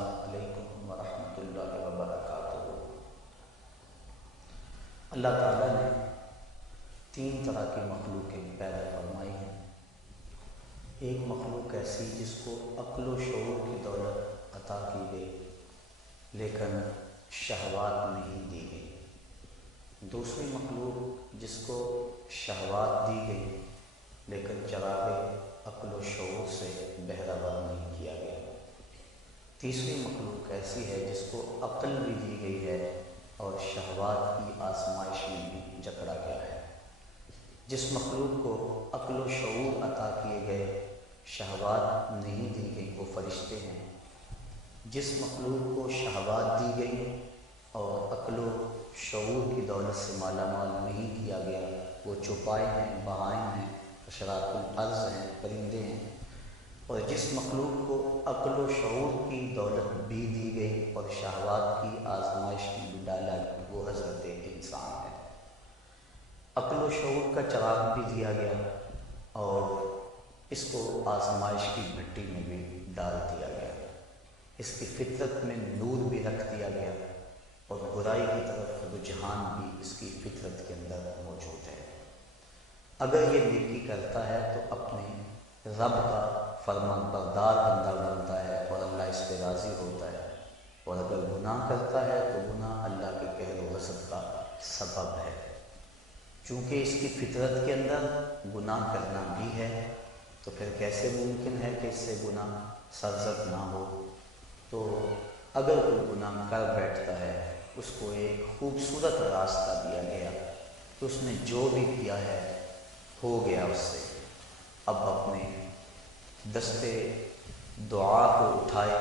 السلام علیکم ورحمۃ اللہ وبرکاتہ۔ اللہ تعالیٰ نے 3 طرح کی مخلوقیں پیدا فرمائی ہیں۔ ایک مخلوق ایسی جس کو عقل و شعور کی دولت عطا کی گئی لیکن شہوات نہیں دی گئی۔ دوسری مخلوق جس کو شہوات دی گئی لیکن چراغ عقل و شعور سے بہرہور نہیں کیا گیا۔ تیسری مخلوق ایسی ہے جس کو عقل بھی دی گئی ہے اور شہوات کی آزمائش میں بھی جکڑا گیا ہے۔ جس مخلوق کو عقل و شعور عطا کیے گئے، شہوات نہیں دی گئی، وہ فرشتے ہیں۔ جس مخلوق کو شہوات دی گئی اور عقل و شعور کی دولت سے مالا مال نہیں کیا گیا، وہ چوپائے ہیں، بہائم ہیں، حشرات الارض ہیں، پرندے ہیں۔ اور جس مخلوق کو عقل و شعور کی دولت بھی دی گئی اور شہوات کی آزمائش میں بھی ڈالا گیا، وہ حضرت انسان ہے۔ عقل و شعور کا چراغ بھی دیا گیا اور اس کو آزمائش کی بھٹی میں بھی ڈال دیا گیا۔ اس کی فطرت میں نور بھی رکھ دیا گیا اور برائی کی طرف رجحان بھی اس کی فطرت کے اندر موجود ہے۔ اگر یہ نیکی کرتا ہے تو اپنے رب کا فرمان بردار بندہ بنتا ہے اور اللہ اس پہ راضی ہوتا ہے، اور اگر گناہ کرتا ہے تو گناہ اللہ کے قہر و غضب کا سبب ہے۔ چونکہ اس کی فطرت کے اندر گناہ کرنا بھی ہے تو پھر کیسے ممکن ہے کہ اس سے گناہ سرزد نہ ہو؟ تو اگر کوئی گناہ کر بیٹھتا ہے، اس کو ایک خوبصورت راستہ دیا گیا کہ اس نے جو بھی کیا ہے ہو گیا اس سے، اب اپنے دستے دعا کو اٹھائے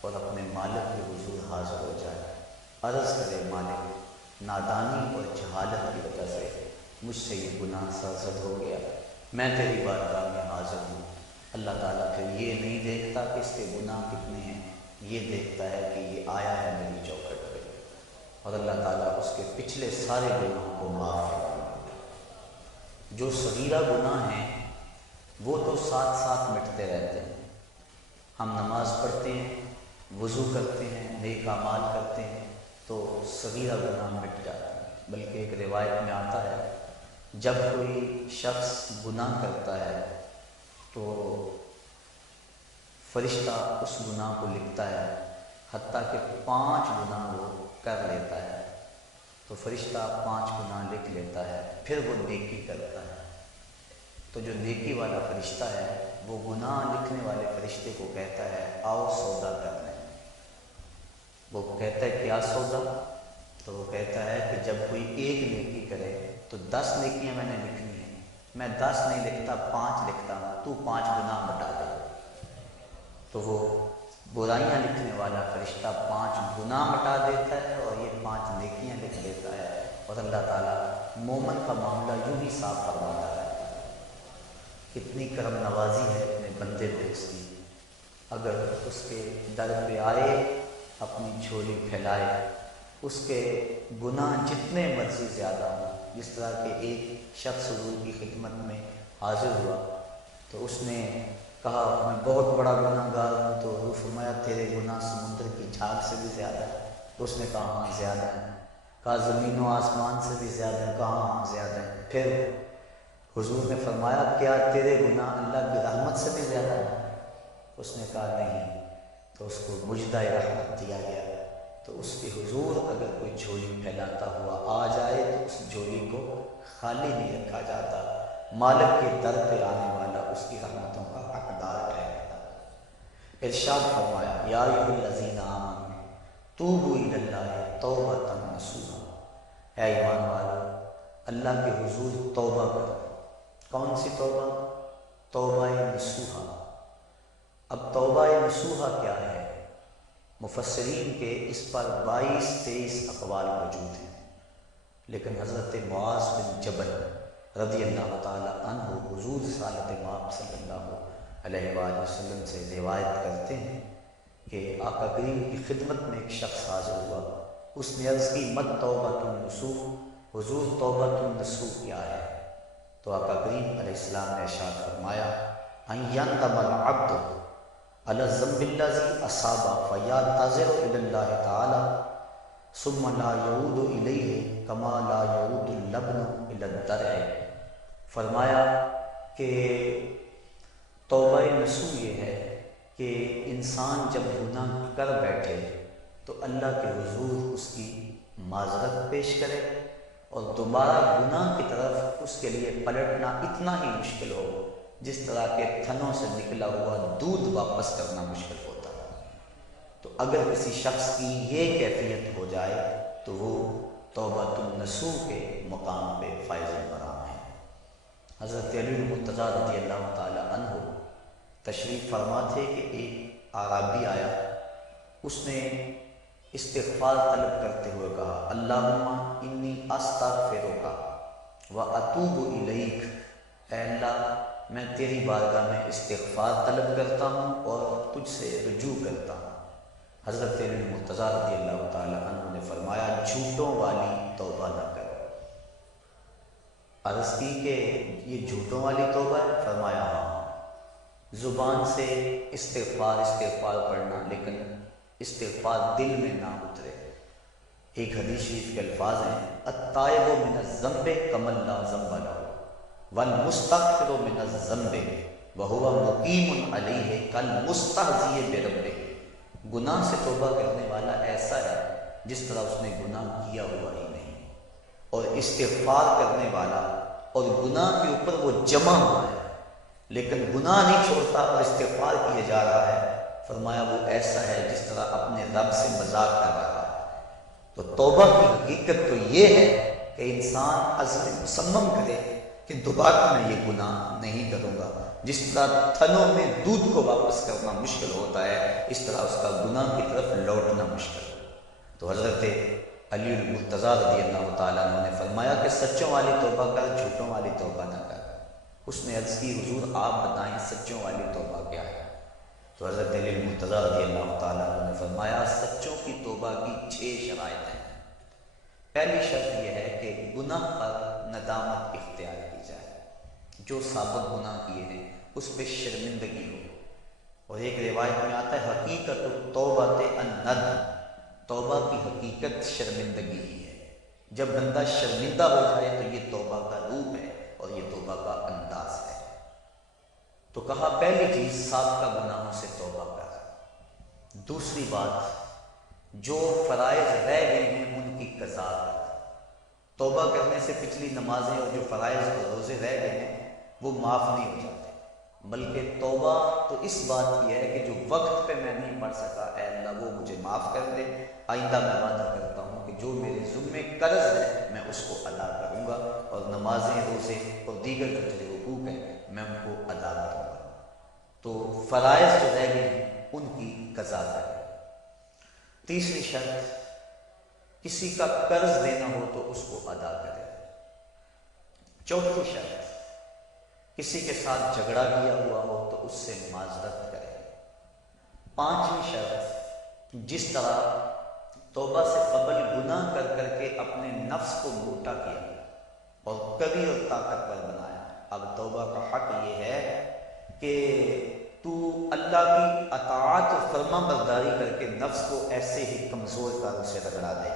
اور اپنے مالک کے حضور حاضر ہو جائے، عرض کرے مالک، نادانی اور جہالت کی وجہ سے مجھ سے یہ گناہ سرزد ہو گیا، میں تیری بارگاہ میں حاضر ہوں۔ اللہ تعالیٰ پھر یہ نہیں دیکھتا کہ اس کے گناہ کتنے ہیں، یہ دیکھتا ہے کہ یہ آیا ہے میری چوکھٹ پہ، اور اللہ تعالیٰ اس کے پچھلے سارے گناہوں کو معاف فرمائے۔ جو صغیرہ گناہ ہیں وہ تو ساتھ ساتھ مٹتے رہتے ہیں۔ ہم نماز پڑھتے ہیں، وضو کرتے ہیں، نیک اعمال کرتے ہیں تو صغیرہ گناہ مٹ جاتے ہیں۔ بلکہ ایک روایت میں آتا ہے جب کوئی شخص گناہ کرتا ہے تو فرشتہ اس گناہ کو لکھتا ہے، حتیٰ کہ 5 گناہ وہ کر لیتا ہے تو فرشتہ 5 گناہ لکھ لیتا ہے، پھر وہ نیکی کرتا ہے تو جو نیکی والا فرشتہ ہے وہ گناہ لکھنے والے فرشتے کو کہتا ہے آؤ سودا کر لیں۔ وہ کہتا ہے کیا سودا؟ تو وہ کہتا ہے کہ جب کوئی ایک نیکی کرے تو 10 نیکیاں میں نے لکھنی ہیں، میں 10 نہیں لکھتا، 5 لکھتا ہوں، تو 5 گناہ مٹا دے۔ تو وہ برائیاں لکھنے والا فرشتہ 5 گناہ مٹا دیتا ہے اور یہ 5 نیکیاں لکھ دیتا ہے، اور اللہ تعالیٰ مومن کا معاملہ یوں ہی صاف فرماتا ہے۔ کتنی کرم نوازی ہے اپنے بندے پہ اس کی، اگر اس کے در پہ آئے اپنی جھولی پھیلائے، اس کے گناہ جتنے مرضی زیادہ ہوں۔ جس طرح کہ ایک شخص حضور کی خدمت میں حاضر ہوا تو اس نے کہا میں بہت بڑا گناہ گار ہوں، تو حضور فرمایا تیرے گناہ سمندر کی جھاگ سے بھی زیادہ ہے؟ تو اس نے کہا ہاں زیادہ ہے۔ کہا زمین و آسمان سے بھی زیادہ ہے؟ کہا ہاں زیادہ ہے۔ پھر حضور نے فرمایا کیا تیرے گناہ اللہ کی رحمت سے بھی زیادہ ہے؟ اس نے کہا نہیں۔ تو اس کو مجدہ رحمت دیا گیا۔ تو اس کے حضور اگر کوئی جھولی پھیلاتا ہوا آ جائے تو اس جھولی کو خالی نہیں رکھا جاتا، مالک کے در پہ آنے والا اس کی رحمتوں کا حقدار ٹھہرتا۔ ارشاد فرمایا یا ایھا الذین آمنوا توبوا الی اللہ توبۃ نصوحا، اے ایمان والو اللہ کے حضور توبہ کرو۔ کون سی توبہ؟ توبہ نصوحا۔ اب توبہ نصوحا کیا ہے؟ مفسرین کے اس پر 22-23 اقوال موجود ہیں، لیکن حضرت معاذ بن جبل رضی اللہ تعالی عنہ حضور رسالت مآب صلی اللہ علیہ وآلہ وسلم سے روایت کرتے ہیں کہ آقا کریم کی خدمت میں ایک شخص حاضر ہوا، اس نے عرض کی مت توبۃ النصوح، حضور توبۃ النصوح کیا ہے؟ تو آقا کریم علیہ السلام نے ارشاد فرمایا ان یندم العبد علی الذنب الذی اصاب فیعتذر الی اللہ تعالی ثم لا یعود الیہ کما لا یعود اللبن الی الدرع۔ فرمایا کہ توبہ نصوح یہ ہے کہ انسان جب گناہ کر بیٹھے تو اللہ کے حضور اس کی معذرت پیش کرے، اور دوبارہ گناہ کی طرف اس کے لیے پلٹنا اتنا ہی مشکل ہو جس طرح کے تھنوں سے نکلا ہوا دودھ واپس کرنا مشکل ہوتا ہے۔ تو اگر کسی شخص کی یہ کیفیت ہو جائے تو وہ توبۃ النصوح کے مقام پہ فائز برآں ہے۔ حضرت علی المرتضیٰ رضی اللہ تعالی عنہ تشریف فرما تھے کہ ایک اعرابی آیا، اس نے استغفار طلب کرتے ہوئے کہا اللہم انی استغفرک و اتوب الیک، اے اللہ میں تیری بارگاہ میں استغفار طلب کرتا ہوں اور تجھ سے رجوع کرتا ہوں۔ حضرت علی المرتضیٰ رضی اللہ تعالی عنہ نے فرمایا جھوٹوں والی توبہ نہ کرو۔ عرض کی کہ یہ جھوٹوں والی توبہ ہے؟ فرمایا ہاں، زبان سے استغفار پڑھنا لیکن استغفار دل میں نہ اترے۔ ایک حدیث شریف کے الفاظ ہیں التائب من الذنب کمن لا ذنب لہ والمستغفر من الذنب وہو مقیم علیہ کالمستہزئ بربہ۔ گناہ سے توبہ کرنے والا ایسا ہے جس طرح اس نے گناہ کیا ہوا ہی نہیں، اور استغفار کرنے والا اور گناہ کے اوپر وہ جمع ہوا ہے لیکن گناہ نہیں چھوڑتا اور استغفار کیے جا رہا ہے، فرمایا وہ ایسا ہے جس طرح اپنے رب سے مذاق کر رہا ہے۔ تو توبہ کی حقیقت تو یہ ہے کہ انسان عزم مصمم کرے کہ دوبارہ میں یہ گناہ نہیں کروں گا۔ جس طرح تھنوں میں دودھ کو واپس کرنا مشکل ہوتا ہے، اس طرح اس کا گناہ کی طرف لوٹنا مشکل ہے۔ تو حضرت علی المرتضیٰ رضی اللہ تعالیٰ عنہ نے فرمایا کہ سچوں والی توبہ کر، جھوٹوں والی توبہ نہ کر۔ اس نے عرض کی حضور آپ بتائیں سچوں والی توبہ کیا ہے؟ تو حضرت علی المرتضیٰ رضی اللہ تعالیٰ عنہ نے فرمایا سچوں کی توبہ کی 6 شرائط ہیں۔ پہلی شرط یہ ہے کہ گناہ پر ندامت اختیار کی جائے، جو سابق گناہ کیے ہیں اس پہ شرمندگی ہو۔ اور ایک روایت میں آتا ہے حقیقت توبۃ الندم، توبہ کی حقیقت شرمندگی ہی ہے۔ جب بندہ شرمندہ ہو جائے تو یہ توبہ کا روپ ہے اور یہ توبہ کا انداز ہے۔ تو کہا پہلی چیز سابقہ گناہوں سے توبہ کر۔ دوسری بات جو فرائض رہ گئے ہیں ان کی قضا کر۔ توبہ کرنے سے پچھلی نمازیں اور جو فرائض اور روزے رہ گئے ہیں وہ معاف نہیں ہو جاتے، بلکہ توبہ تو اس بات کی ہے کہ جو وقت پہ میں نہیں پڑھ سکا اے اللہ وہ مجھے معاف کر دے، آئندہ میں وعدہ کرتا ہوں کہ جو میرے ذمے قرض ہے میں اس کو ادا کروں گا، اور نمازیں روزے اور دیگر جو تیرے حقوق ہیں میں ان کو ادا کروں گا۔ تو فرائض جو رہ گئے ہیں ان کی قضا کرے۔ تیسری شرط کسی کا قرض دینا ہو تو اس کو ادا کرے۔ چوتھی شرط کسی کے ساتھ جھگڑا کیا ہوا ہو تو اس سے معذرت کرے۔ پانچویں شرط جس طرح توبہ سے قبل گناہ کر کر کے اپنے نفس کو موٹا کیا اور قوی اور طاقتور بنایا، اب توبہ کا حق یہ ہے کہ تو اللہ کی اطاعت و فرما برداری کر کے نفس کو ایسے ہی کمزور کر اسے رگڑا دے۔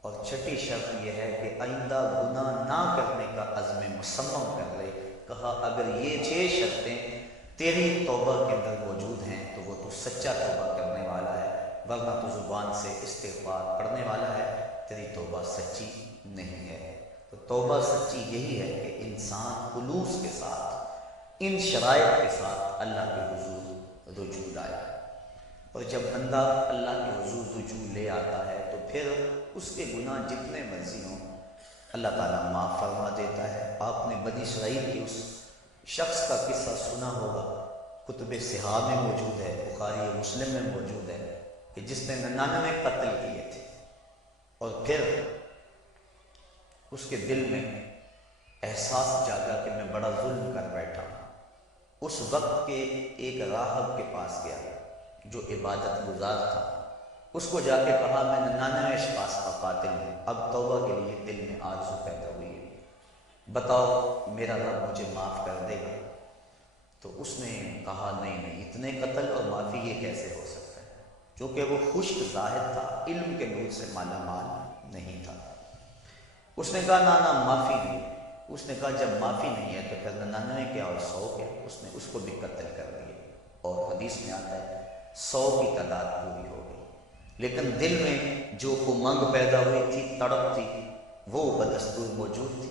اور چھٹی شرط یہ ہے کہ آئندہ گناہ نہ کرنے کا عزم مصمم کر لے۔ کہا اگر یہ 6 شرطیں تیری توبہ کے اندر موجود ہیں تو وہ تو سچا توبہ کرنے والا ہے، ورنہ تو زبان سے استغفار پڑھنے والا ہے، تیری توبہ سچی نہیں ہے۔ تو توبہ سچی یہی ہے کہ انسان خلوص کے ساتھ ان شرائط کے ساتھ اللہ کے حضور رجوع لائے، اور جب بندہ اللہ کے حضور رجوع لے آتا ہے تو پھر اس کے گناہ جتنے مرضی ہوں اللہ تعالیٰ معاف فرما دیتا ہے۔ آپ نے بنی اسرائیل کی اس شخص کا قصہ سنا ہوگا، کتب صحاح میں موجود ہے، بخاری و مسلم میں موجود ہے، کہ جس نے 99 قتل کیے تھے، اور پھر اس کے دل میں احساس جاگا کہ میں بڑا ظلم کر بیٹھا ہوں۔ اس وقت کے ایک راہب کے پاس گیا جو عبادت گزار تھا، اس کو جا کے کہا میں 99 اشخاص کا قاتل ہوں، اب توبہ کے لیے دل میں آرزو پیدا ہوئی ہے، بتاؤ میرا رب مجھے معاف کر دے گا؟ تو اس نے کہا نہیں اتنے قتل اور معافی یہ کیسے ہو سکتا ہے، چونکہ وہ خشک زاہد تھا، علم کے نور سے مالا مال نہیں تھا۔ اس نے کہا نا معافی نہیں۔ اس نے کہا جب معافی نہیں ہے تو پھر 99 کیا اور 100 کیا؟ اس نے اس کو بھی قتل کر دیا، اور حدیث میں آتا ہے 100 کی تعداد پوری ہو گئی، لیکن دل میں جو امنگ پیدا ہوئی تھی، تڑپ تھی، وہ بدستور موجود تھی،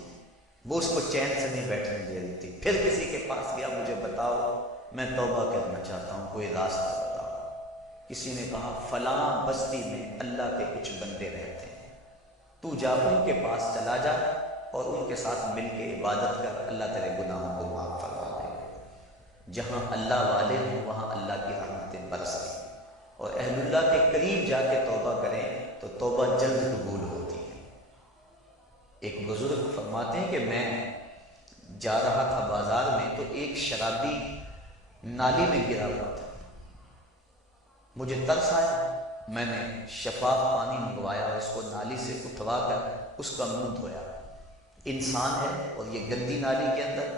وہ اس کو چین سے نہیں بیٹھنے دے رہی تھی۔ پھر کسی کے پاس گیا، مجھے بتاؤ میں توبہ کرنا چاہتا ہوں، کوئی راستہ بتاؤ۔ کسی نے کہا فلاں بستی میں اللہ کے کچھ بندے رہتے ہیں، تو جا ان کے پاس چلا جا اور ان کے ساتھ مل کے عبادت کر، اللہ تیرے گناہوں کو معاف فرما دے گا۔ جہاں اللہ والے ہوں وہاں اللہ کی رحمتیں برستی، اور اہل اللہ کے قریب جا کے توبہ کریں تو توبہ جلد قبول ہوتی ہے۔ ایک بزرگ فرماتے ہیں کہ میں جا رہا تھا بازار میں تو ایک شرابی نالی میں گرا ہوا تھا، مجھے ترس آیا، میں نے شفاف پانی منگوایا اور اس کو نالی سے اٹھوا کر اس کا منہ دھویا۔ انسان ہے اور یہ گندی نالی کے اندر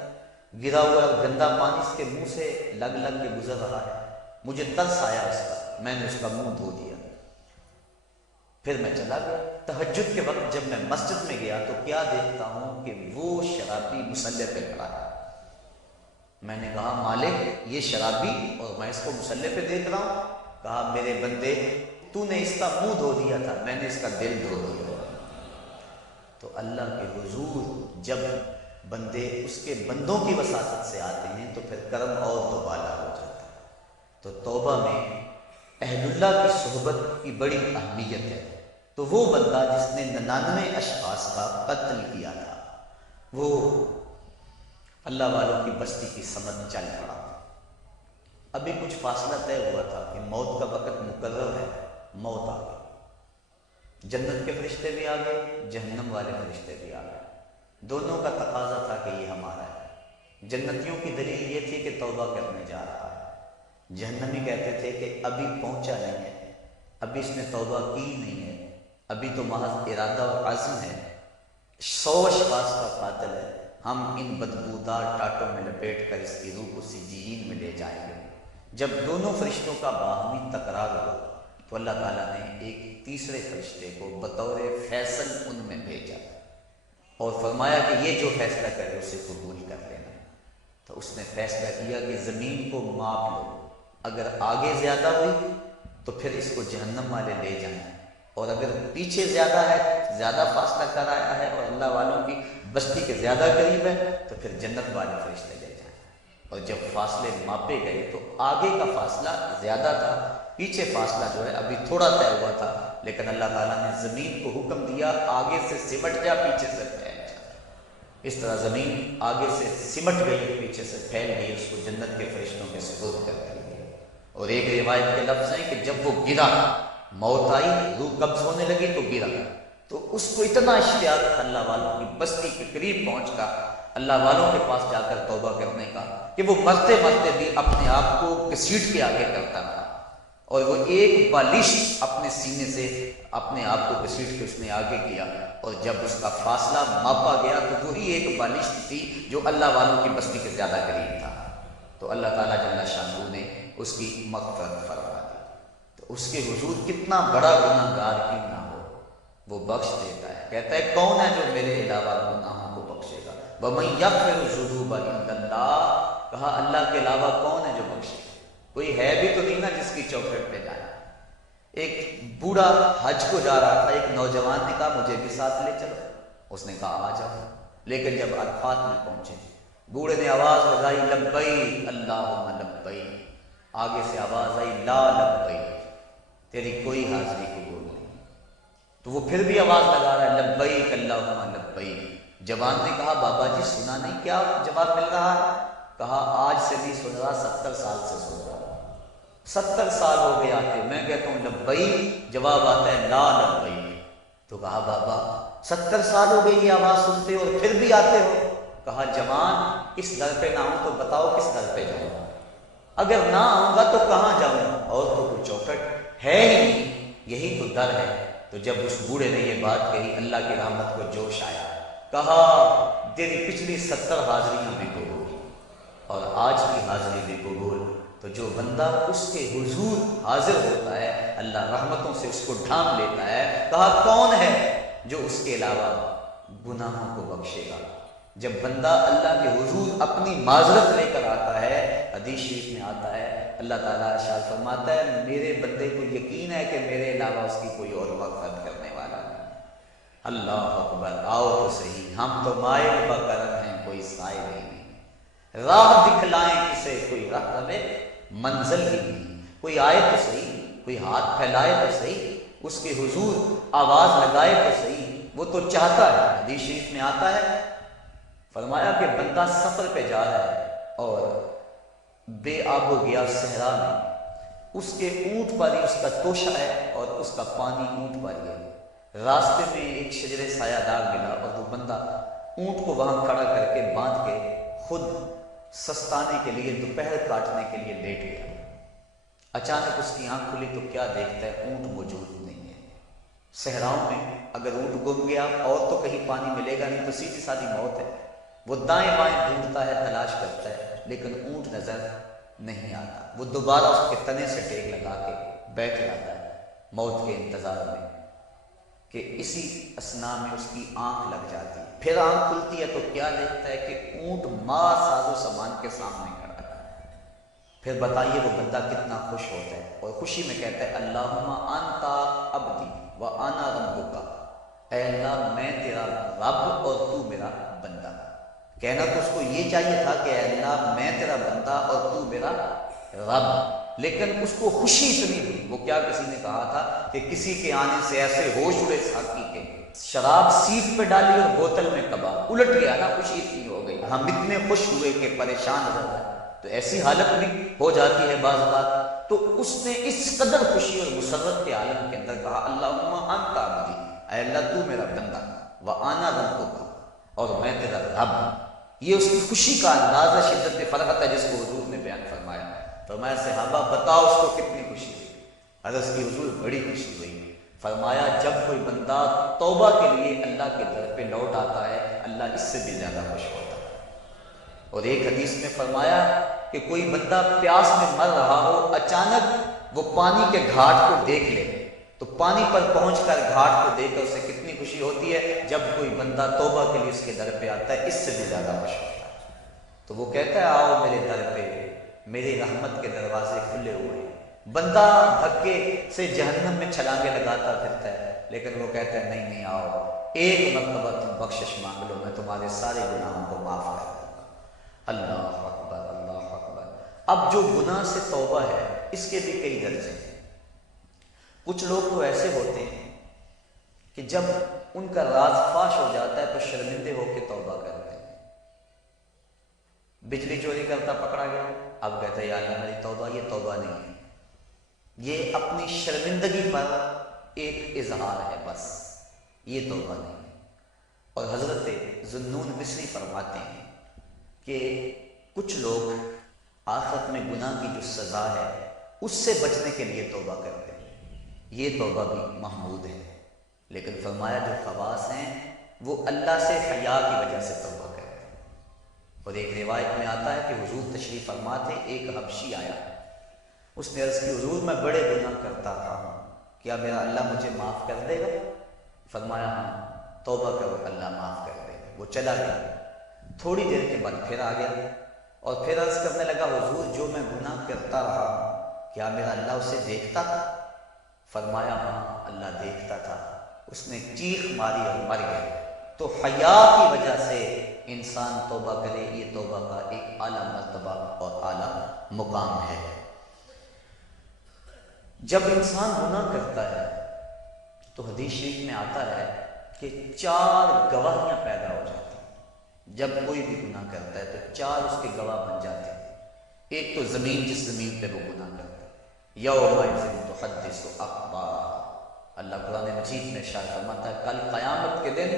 گرا ہوا گندا پانی اس کے منہ سے لگ کے گزر رہا ہے، مجھے ترس آیا اس کا، میں نے اس کا منہ دھو دیا۔ پھر میں چلا گیا۔ تہجد کے وقت جب میں مسجد میں گیا تو کیا دیکھتا ہوں کہ وہ شرابی مصلی پہ کھڑا ہے۔ میں نے کہا مالک یہ شرابی اور میں اس کو مصلی پہ دیکھ رہا ہوں۔ کہا میرے بندے تو نے اس کا منہ دھو دیا تھا، میں نے اس کا دل دھو دیا۔ تو اللہ کے حضور جب بندے اس کے بندوں کی وساطت سے آتے ہیں تو پھر کرم اور دوبالا ہو جاتا ہے۔ تو توبہ میں اہل اللہ کی صحبت کی بڑی اہمیت ہے۔ تو وہ بندہ جس نے 99 اشخاص کا قتل کیا تھا، وہ اللہ والوں کی بستی کی سمت چل پڑا۔ ابھی کچھ فاصلہ طے ہوا تھا کہ موت کا وقت مقرر ہے، موت آ گئی۔ جنت کے فرشتے بھی آ گئے، جہنم والے فرشتے بھی آ گئے۔ دونوں کا تقاضا تھا کہ یہ ہمارا ہے۔ جنتیوں کی دلیل یہ تھی کہ توبہ کرنے جا رہا ہے، جہنمی کہتے تھے کہ ابھی پہنچا نہیں ہے، ابھی اس نے توبہ کی نہیں ہے، ابھی تو محض ارادہ اور عزم ہے، 100 اشخاص کا قاتل ہے، ہم ان بدبودار ٹاٹوں میں لپیٹ کر اس کی روح کو سجین میں لے جائیں گے۔ جب دونوں فرشتوں کا باہمی تکرار ہوا تو اللہ تعالیٰ نے ایک تیسرے فرشتے کو بطور فیصل ان میں بھیجا اور فرمایا کہ یہ جو فیصلہ کرے اسے قبول کر لینا۔ تو اس نے فیصلہ کیا کہ زمین کو ماپ لو، اگر آگے زیادہ ہوئی تو پھر اس کو جہنم والے لے جائیں، اور اگر پیچھے زیادہ ہے، زیادہ فاصلہ کر آیا ہے اور اللہ والوں کی بستی کے زیادہ قریب ہے تو پھر جنت والے فرشتے لے جائیں۔ اور جب فاصلے ماپے گئے تو آگے کا فاصلہ زیادہ تھا، پیچھے فاصلہ جو ہے ابھی تھوڑا طے ہوا تھا، لیکن اللہ تعالیٰ نے زمین کو حکم دیا آگے سے سمٹ جا، پیچھے سے پھیل جا۔ اس طرح زمین آگے سے سمٹ گئی، پیچھے سے پھیل گئی، اس کو جنت کے فرشتوں کے سپرد کر دیا۔ اور ایک روایت کے لفظ ہیں کہ جب وہ گرا، موت آئی، روح قبض ہونے لگی تو گرا، تو اس کو اتنا اشتیاق تھا اللہ والوں کی بستی کے قریب پہنچ کر اللہ والوں کے پاس جا کر توبہ کرنے کا کہ وہ مرتے مرتے بھی اپنے آپ کو گھسیٹ کے آگے کرتا رہا، اور وہ ایک بالش اپنے سینے سے اپنے آپ کو گھسیٹ کے اس نے آگے کیا، اور جب اس کا فاصلہ ماپا گیا تو وہی ایک بالش تھی جو اللہ والوں کی بستی کے زیادہ قریب تھا۔ تو اللہ تعالیٰ جل شانہ نے اس کی مغفرت فرما دی۔ تو اس کے حضور کتنا بڑا گناہ گار کیوں نہ ہو، وہ بخش دیتا ہے۔ کہتا ہے کون ہے جو میرے علاوہ گناہوں کو بخشے گا؟ وَمَن يَغْفِرُ الذُّنُوبَ إِلَّا اللَّهُ، کہا اللہ کے علاوہ کون ہے جو بخشے گا؟ کوئی ہے بھی تو نہیں نا جس کی چوکھٹ پہ جائے۔ ایک بوڑھا حج کو جا رہا تھا، ایک نوجوان نے کہا مجھے بھی ساتھ لے چلو، اس نے کہا آ جاؤ، لیکن جب عرفات میں پہنچے بوڑھے نے آواز لگائی لبیک اللہم لبیک، آگے سے آواز آئی لا لبیک، تیری کوئی حاضری قبول نہیں۔ تو وہ پھر بھی آواز لگا رہا ہے لبیک اللہم لبیک۔ جوان نے کہا بابا جی سنا نہیں کیا جواب مل رہا ہے؟ کہا آج سے نہیں سن رہا، 70 سال سے سن رہا، 70 سال ہو گئے آتے، میں کہتا ہوں لبیک، جواب آتا ہے لا لبیک۔ تو کہا بابا 70 سال ہو گئی یہ آواز سنتے اور پھر بھی آتے ہو؟ کہا جوان اس در پہ نہ ہوں تو بتاؤ کس در پہ جاؤں، اگر نہ آؤں گا تو کہاں جاؤں، اور تو کوئی چوکھٹ ہے ہی نہیں، یہی تو در ہے۔ تو جب اس بوڑھے نے یہ بات کہی اللہ کی رحمت کو جوش آیا، کہا تیری پچھلی 70 حاضریاں بھی ہو گئی، اور آج کی حاضری بھی قبول۔ تو جو بندہ اس کے حضور حاضر ہوتا ہے اللہ رحمتوں سے اس کو ڈھانپ لیتا ہے۔ کہا کون ہے جو اس کے علاوہ گناہوں کو بخشے گا؟ جب بندہ اللہ کے حضور اپنی معذرت لے کر آتا ہے، حدیث شریف میں آتا ہے اللہ تعالیٰ ارشاد فرماتا ہے میرے بندے کو یقین ہے کہ میرے علاوہ اس کی کوئی اور مغفرت کرنے والا نہیں۔ اللہ اکبر، آؤ تو صحیح، ہم تو مائل بکرم ہیں کوئی سائل ہی نہیں، راہ دکھلائیں کسے کوئی راہ ہمیں منزل ہی نہیں، کوئی آئے تو صحیح، کوئی ہاتھ پھیلائے تو صحیح، اس کے حضور آواز لگائے تو صحیح، وہ تو چاہتا ہے۔ حدیث شریف میں آتا ہے فرمایا کہ بندہ سفر پہ جا رہا ہے اور بے آب و گیا صحرا میں، اس کے اونٹ پر ہی اس کا توشہ ہے اور اس کا پانی اونٹ پر ہی ہے۔ راستے میں ایک شجر سایہ دار ملا اور وہ بندہ اونٹ کو وہاں کھڑا کر کے باندھ کے خود سستانے کے لیے دوپہر کاٹنے کے لیے لیٹ گیا۔ اچانک اس کی آنکھ کھلی تو کیا دیکھتا ہے اونٹ موجود نہیں ہے۔ صحراؤں میں اگر اونٹ گم گیا اور تو کہیں پانی ملے گا نہیں تو سیدھی سادھی موت ہے۔ وہ دائیں بائیں ڈھونڈتا ہے، تلاش کرتا ہے، لیکن اونٹ نظر نہیں آتا۔ وہ دوبارہ اس کے تنے سے ٹیک لگا کے بیٹھ جاتا ہے موت کے انتظار میں کہ اسی اثنا میں اس کی آنکھ لگ جاتی ہے۔ پھر آنکھ کھلتی ہے تو کیا دیکھتا ہے کہ اونٹ ماں ساز و سامان کے سامنے کھڑا ہے۔ پھر بتائیے وہ بندہ کتنا خوش ہوتا ہے اور خوشی میں کہتا ہے اللہم انتا عبدی و انا ربک، اے اللہ میں تیرا رب اور تو میرا بندہ۔ کہنا تو اس کو یہ چاہیے تھا کہ اے اللہ میں تیرا بندہ اور تو میرا رب، لیکن اس کو خوشی اتنی ہوئی۔ وہ کیا کسی نے کہا تھا کہ کسی کے آنے سے ایسے ہوش اڑے ساقی کے، شراب سیٹ پہ ڈالی اور بوتل میں کباب، الٹ گیا نا، خوشی اتنی ہو گئی۔ ہم اتنے خوش ہوئے کہ پریشان ہو گئے، تو ایسی حالت بھی ہو جاتی ہے بعض بات۔ تو اس نے اس قدر خوشی اور مسرت کے عالم کے اندر کہا اللہم انت عبدی، اے اللہ تو میرا بندہ، وانا ربک، اور میں تیرا رب۔ یہ اس کی خوشی کا انداز ہے، شدت فرحت ہے جس کو حضور نے بیان فرمایا۔ فرمایا صحابہ بتاؤ اس کو کتنی خوشی ہوئی؟ حضرت کی حضور بڑی خوشی ہوئی۔ فرمایا جب کوئی بندہ توبہ کے لیے اللہ کے در پہ لوٹ آتا ہے اللہ اس سے بھی زیادہ خوش ہوتا ہے۔ اور ایک حدیث میں فرمایا کہ کوئی بندہ پیاس میں مر رہا ہو، اچانک وہ پانی کے گھاٹ کو دیکھ لے تو پانی پر پہنچ کر گھاٹ کو دیکھ کر اسے کتنی خوشی ہوتی ہے۔ جب کوئی بندہ توبہ کے لیے اس کے در پہ آتا ہے اس سے بھی زیادہ خوش ہوتا ہے۔ تو وہ کہتا ہے آؤ میرے در پہ، میری رحمت کے دروازے کھلے ہوئے ہیں۔ بندہ دھکے سے جہنم میں چھلانگے لگاتا پھرتا ہے، لیکن وہ کہتا ہے نہیں آؤ ایک مرتبہ تم بخشش مانگ لو، میں تمہارے سارے گناہوں کو معاف کر دوں گا۔ اللہ اکبر، اللہ اکبر۔ اب جو گناہ سے توبہ ہے اس کے بھی کئی درجے ہیں۔ کچھ لوگ تو ایسے ہوتے ہیں کہ جب ان کا راز فاش ہو جاتا ہے تو شرمندے ہو کے توبہ کرتے ہیں۔ بجلی چوری کرتا پکڑا گیا، اب کہتا ہے یا اللہ میری توبہ، یہ توبہ نہیں ہے، یہ اپنی شرمندگی پر ایک اظہار ہے، بس یہ توبہ نہیں ہے۔ اور حضرت ذوالنون مصری فرماتے ہیں کہ کچھ لوگ آخرت میں گناہ کی جو سزا ہے اس سے بچنے کے لیے توبہ کرتے ہیں، یہ توبہ بھی محمود ہے۔ لیکن فرمایا جو خواص ہیں وہ اللہ سے حیا کی وجہ سے توبہ کرتے ہیں۔ اور ایک روایت میں آتا ہے کہ حضور تشریف فرما تھے، ایک حبشی آیا، اس نے عرض کی حضور میں بڑے گناہ کرتا تھا، کیا میرا اللہ مجھے معاف کر دے گا؟ فرمایا ہاں توبہ کرو اللہ معاف کر دے گا۔ وہ چلا گیا، تھوڑی دیر کے بعد پھر آ گیا اور پھر عرض کرنے لگا حضور جو میں گناہ کرتا رہا کیا میرا اللہ اسے دیکھتا تھا؟ فرمایا ہاں اللہ دیکھتا تھا۔ اس نے چیخ ماری اور مر گیا۔ تو حیا کی وجہ سے انسان توبہ کرے، یہ توبہ کا ایک اعلیٰ مرتبہ اور اعلیٰ مقام ہے۔ جب انسان گناہ کرتا ہے تو حدیث شریف میں آتا ہے کہ 4 گواہیاں پیدا ہو جاتی ہیں۔ جب کوئی بھی گناہ کرتا ہے تو 4 اس کے گواہ بن جاتے ہیں۔ ایک تو زمین، جس زمین پہ وہ گناہ کرتا ہے، یومئذ تحدث اخبارہا، اللہ قرآن مجید میں ارشاد فرماتا ہے کل قیامت کے دن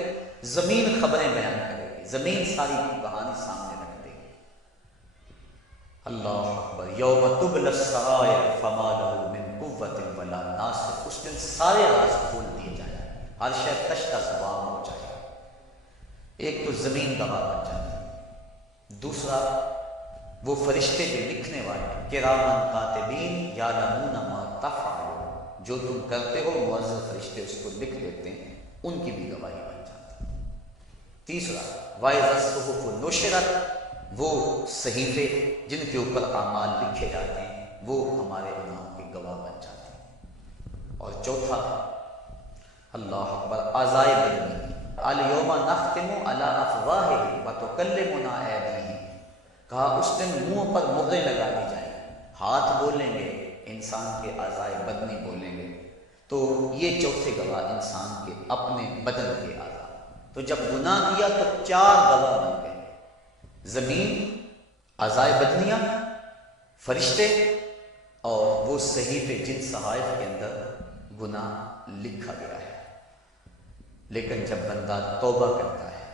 زمین خبریں بیان کرے گی، زمین ساری کہانی سامنے رکھ دے گی۔ اللہ اکبر، یوم تبلی السرائر فما لہ من قوۃ ولا ناصر، اس دن سارے راز کھول دیے جائیں، ہر شے تش تش وام ہو جائے۔ ایک تو زمین گواہ بن جاتی ہے، دوسرا وہ فرشتے جو لکھنے والے ہیں، کرامن کاتبین یعلمون ما تفعلون، جو تم کرتے ہو معزز فرشتے اس کو لکھ لیتے ہیں، ان کی بھی گواہی بن جاتی ہے۔ تیسرا، وَإِذَا الصُّحُفُ نُشِرَتْ، وہ صحیفے جن کے اوپر اعمال لکھے جاتے ہیں وہ ہمارے گناہوں کے گواہ بن جاتے ہیں۔ اور چوتھا، اللہ اکبر، اعضائے بدنی، الیوم نختم علی افواہہم وتکلمنا ایدیہم، کہا اس دن منہ پر مہریں لگا دی جائیں، ہاتھ بولیں گے، انسان کے اعضائے بدنی بولیں گے۔ تو یہ چوتھے گواہ انسان کے اپنے بدن کے اعضاء۔ تو جب گناہ کیا تو 4 گواہ بن گئے، زمین، اعضائے بدنیاں، فرشتے اور وہ صحیفے جن صحائف کے اندر گناہ لکھا گیا ہے۔ لیکن جب بندہ توبہ کرتا ہے،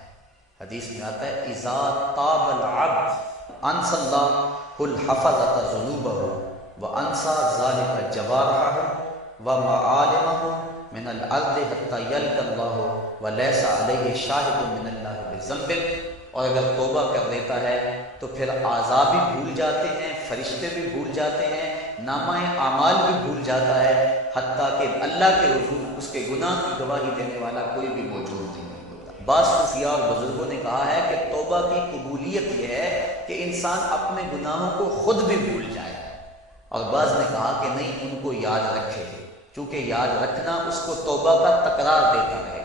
حدیث میں آتا ہے اذا تاب العبد انسى الله الحفظة ذنوبه وانسى ذلك جوارحه ومعالمه من الارض حتى يلقى الله وليس عليه شاهد من الله بذنب۔ اور اگر توبہ کر دیتا ہے تو پھر اعضاء بھی بھول جاتے ہیں، فرشتے بھی بھول جاتے ہیں، نامہ اعمال بھی بھول جاتا ہے، حتیٰ کہ اللہ کے حضور اس کے گناہ کی گواہی دینے والا کوئی بھی موجود نہیں ہوتا۔ بعض صوفیاء اور بزرگوں نے کہا ہے کہ توبہ کی قبولیت یہ ہے کہ انسان اپنے گناہوں کو خود بھی بھول جائے، اور بعض نے کہا کہ نہیں، ان کو یاد رکھے، چونکہ یاد رکھنا اس کو توبہ کا تکرار دیتا رہے گا۔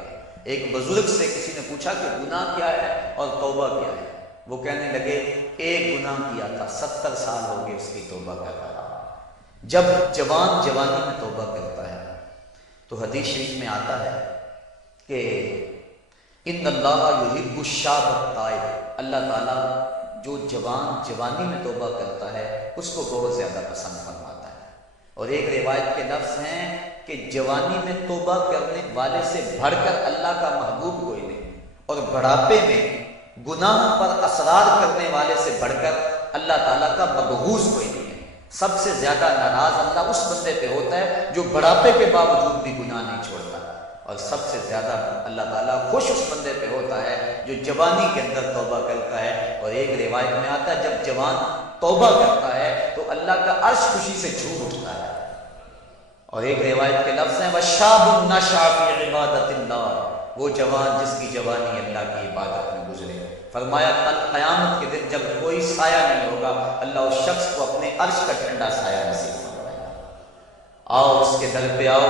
ایک بزرگ سے کسی نے پوچھا کہ گناہ کیا ہے اور توبہ کیا ہے؟ وہ کہنے لگے ایک گناہ کیا تھا، 70 سال ہو گئے اس کی توبہ کر رہا۔ جب جوان جوانی میں توبہ کرتا ہے تو حدیث شریف میں آتا ہے کہ ان اللہ یحب الشاب التائب، اللہ تعالیٰ جو جوان جوانی میں توبہ کرتا ہے اس کو بہت زیادہ پسند فرماتا ہے۔ اور ایک روایت کے لفظ ہیں کہ جوانی میں توبہ کرنے والے سے بڑھ کر اللہ کا محبوب کوئی نہیں، اور بڑھاپے میں گناہوں پر اصرار کرنے والے سے بڑھ کر اللہ تعالیٰ کا مبغوض کوئی نہیں ہے۔ سب سے زیادہ ناراض اللہ اس بندے پہ ہوتا ہے جو بڑھاپے کے باوجود بھی گناہ نہیں چھوڑتا، اور سب سے زیادہ اللہ تعالیٰ خوش اس بندے پہ ہوتا ہے جو جوانی کے اندر توبہ کرتا ہے۔ اور ایک روایت میں آتا ہے جب جوان توبہ کرتا ہے تو اللہ کا عرش خوشی سے جھوم اٹھتا ہے۔ اور ایک روایت کے لفظ ہیں وَشَابٌ نَشَأَ فِي عِبَادَةِ اللَّهِ، وہ جوان جس کی جوانی اللہ کی عبادت میں گزرے۔ فرمایا کل قیامت کے دن جب کوئی سایہ نہیں ہوگا، اللہ اس شخص کو اپنے عرش کا ٹھنڈا سایہ نصیب فرمائے گا۔ آؤ اس کے در پہ آؤ،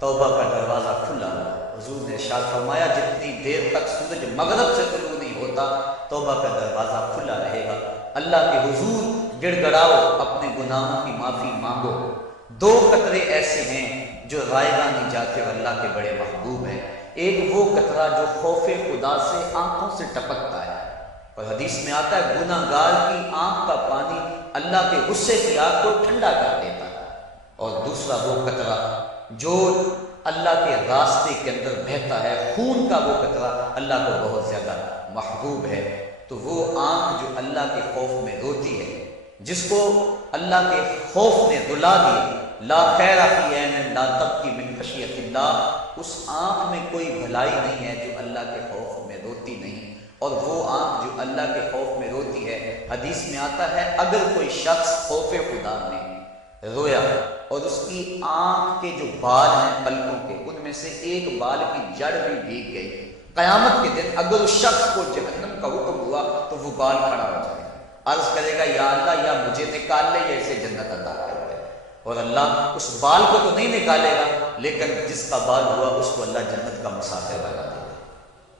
توبہ کا دروازہ کھلا ہوا۔ حضور نے ارشاد فرمایا جتنی دیر تک سورج مغرب سے طلوع نہیں ہوتا توبہ کا دروازہ کھلا رہے گا۔ اللہ کے حضور گڑ گڑاؤ، اپنے گناہوں کی معافی مانگو۔ 2 قطرے ایسے ہیں جو رائے گاہ نہیں جاتے اور اللہ کے بڑے محبوب ہیں۔ ایک وہ قطرہ جو خوف خدا سے آنکھوں سے ٹپکتا ہے، اور حدیث میں آتا ہے گناہ گار کی آنکھ کا پانی اللہ کے غصے کی آگ کو ٹھنڈا کر دیتا ہے۔ اور دوسرا وہ قطرہ جو اللہ کے راستے کے اندر بہتا ہے، خون کا وہ قطرہ اللہ کو بہت زیادہ محبوب ہے۔ تو وہ آنکھ جو اللہ کے خوف میں روتی ہے، جس کو اللہ کے خوف نے رلا دی، لا خیر فی عین لا تبکی من خشیت اللہ، اس آنکھ میں کوئی بھلائی نہیں ہے جو اللہ کے خوف میں روتی نہیں۔ اور وہ آنکھ جو اللہ کے خوف میں روتی ہے، حدیث میں آتا ہے اگر کوئی شخص خوف خدا میں رویا اور اس کی آنکھ کے جو بال ہیں پلکوں کے، ان میں سے ایک بال کی جڑ بھی بھیگ گئی، قیامت کے دن اگر اس شخص کو جہنم کا حکم ہوا تو وہ بال کھڑا ہو جائے گا، عرض کرے گا یا اللہ یا مجھے نکال لے یا اسے جنت عطا کر دے، اور اللہ اس بال کو تو نہیں نکالے گا لیکن جس کا بال ہوا اس کو اللہ جنت کا مسافر بنا دے گا۔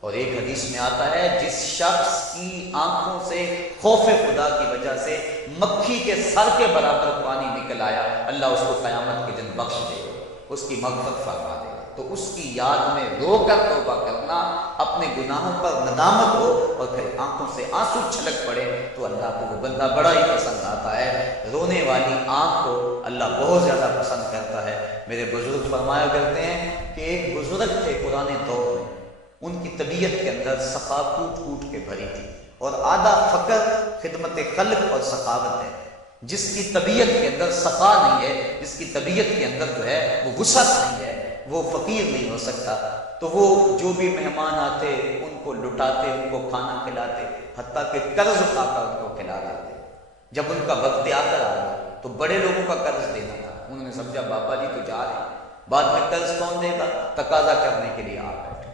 اور ایک حدیث میں آتا ہے جس شخص کی آنکھوں سے خوف خدا کی وجہ سے مکھی کے سر کے برابر پانی نکل آیا، اللہ اس کو قیامت کے دن بخش دے گا، اس کی مغفرت فرما دے گا۔ تو اس کی یاد میں رو کر توبہ کرنا، اپنے گناہوں پر ندامت ہو اور پھر آنکھوں سے آنسو چھلک پڑے تو اللہ کو وہ بندہ بڑا ہی پسند آتا ہے۔ رونے والی آنکھ کو اللہ بہت زیادہ پسند کرتا ہے۔ میرے بزرگ فرمایا کرتے ہیں کہ ایک بزرگ تھے پرانے دور میں، ان کی طبیعت کے اندر سخا کوٹ کوٹ کے بھری تھی، اور آدھا فقر خدمت خلق اور سخاوت ہے۔ جس کی طبیعت کے اندر سخا نہیں ہے، جس کی طبیعت کے اندر جو ہے وہ وسعت نہیں ہے، وہ فقیر نہیں ہو سکتا۔ تو وہ جو بھی مہمان آتے ان کو لٹاتے، ان کو کھانا کھلاتے، حتیٰ کہ قرض اٹھا کر ان کو کھلا دیتے۔ جب ان کا وقت آ کر آ گیا تو بڑے لوگوں کا قرض دینا تھا، انہوں نے سمجھا بابا جی تو جا رہے ہیں، بعد میں قرض کون دے گا، تقاضا کرنے کے لیے آ بیٹھے۔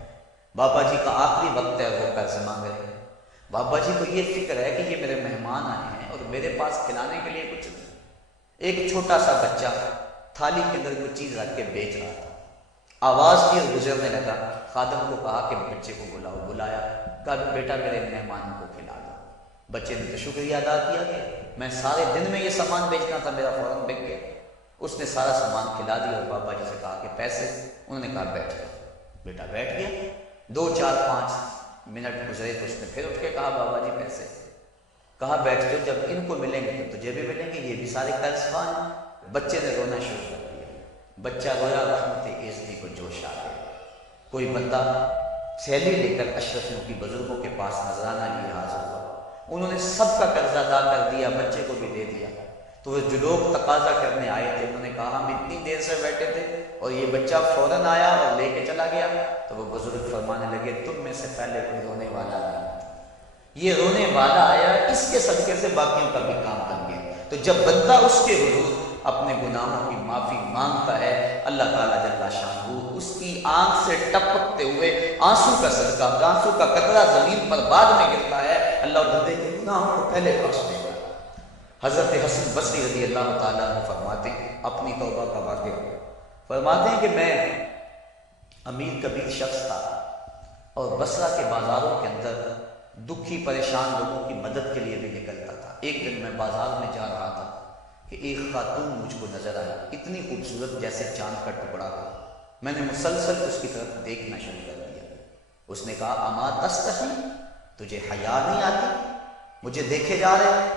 بابا جی کا آخری وقت ہے، وہ قرض مانگ رہے ہیں۔ بابا جی کو یہ فکر ہے کہ یہ میرے مہمان آئے ہیں اور میرے پاس کھلانے کے لیے کچھ نہیں۔ ایک چھوٹا سا بچہ تھالی کے اندر کوئی چیز رکھ کے بیچ رہا تھا، آواز کی اور گزرنے لگا۔ خادم کو کہا کہ بچے کو بلاؤ، بلایا، کہا بیٹا میرے مہمانوں کو کھلا دو۔ بچے نے تو شکریہ ادا کیا کہ میں سارے دن میں یہ سامان بیچنا تھا، میرا فوراً بک گیا۔ اس نے سارا سامان کھلا دیا اور بابا جی سے کہا کہ پیسے، انہوں نے کہا بیٹھ گیا۔ بیٹا بیٹھ گیا، 2 4 5 منٹ گزرے تو اس نے پھر اٹھ کے کہا بابا جی پیسے، کہا بیٹھ جاؤ، جب ان کو ملیں گے تو تجھے بھی ملیں گے، یہ بھی سارے قرض خواہ ہیں۔ بچے نے رونا شروع کر دیا، بچہ رویا، رحمت ایزدی کو جوش آ گیا۔ کوئی بندہ تھیلی لے کر اشرفیوں کی بزرگوں کے پاس نذرانہ لیے حاضر ہوا، انہوں نے سب کا قرض ادا کر دیا، بچے کو بھی دے دیا۔ تو وہ جو لوگ تقاضا کرنے آئے تھے انہوں نے کہا ہم اتنی دیر سے بیٹھے تھے اور یہ بچہ فوراً آیا اور لے کے چلا گیا۔ تو وہ بزرگ فرمانے لگے تم میں سے پہلے کوئی رونے والا نہیں، یہ رونے والا آیا، اس کے صدقے سے باقیوں کا بھی کام بن گیا۔ تو جب بندہ اس کے حضور اپنے گناہوں کی معافی مانگتا ہے، اللہ تعالیٰ جل شانہ اس کی آنکھ سے ٹپکتے ہوئے آنسو کا صدقہ، آنسو کا قطرہ زمین پر بعد میں گرتا ہے، اللہ بندے کے گناہوں کو پہلے بخش دے گا۔ حضرت حسن بصری رضی اللہ تعالیٰ عنہ فرماتے ہیں اپنی توبہ کا واقعہ، فرماتے ہیں کہ میں امیر کبیر شخص تھا اور بصرہ کے بازاروں کے اندر دکھی پریشان لوگوں کی مدد کے لیے بھی نکلتا تھا۔ ایک دن میں بازار میں جا رہا تھا کہ ایک خاتون مجھ کو نظر آئی، اتنی خوبصورت جیسے چاند کا ٹکڑا ہو۔ میں نے مسلسل اس کی طرف دیکھنا شروع کر دیا۔ اس نے کہا اما تستحی، تجھے حیا نہیں آتی، مجھے دیکھے جا رہے؟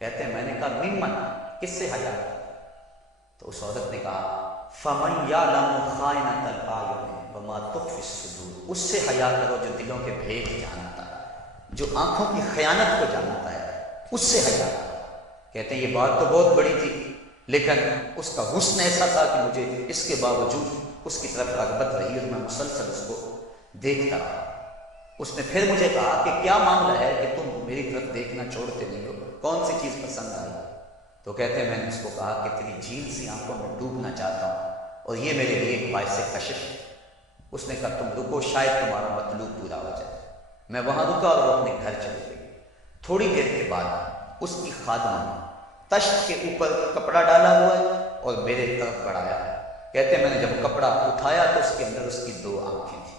کہتے ہیں میں نے کہا ممن، کس سے حیا؟ تو اس عورت نے کہا فمن یعلم خائنۃ الاعین وما تخفی الصدور، اس سے حیا کرو جو دلوں کے بھید جانتا ہے، جو آنکھوں کی خیانت کو جانتا ہے، اس سے حیا کرو۔ کہتے ہیں یہ بات تو بہت بڑی تھی، لیکن اس کا حسن ایسا تھا کہ مجھے اس کے باوجود اس کی طرف رغبت رہی اور میں مسلسل اس کو دیکھتا رہا۔ اس نے پھر مجھے کہا کہ کیا معاملہ ہے کہ تم میری طرف دیکھنا چھوڑتے نہیں ہو، کون سی چیز پسند آئی؟ تو کہتے ہیں میں نے اس کو کہا کہ تیری جھیل سی آنکھوں میں ڈوبنا چاہتا ہوں اور یہ میرے لیے ایک باعث کشش ہے۔ اس نے کہا تم رکو، شاید تمہارا مطلوب پورا ہو جائے۔ میں وہاں رکا اور وہ اپنے گھر چلی گئی۔ تھوڑی دیر کے بعد اس کی خادمہ تشت کے اوپر کپڑا ڈالا ہوا ہے اور میرے طرف بڑھایا۔ کہتے ہیں میں نے جب کپڑا اٹھایا تو اس کے اندر اس کی 2 آنکھیں تھیں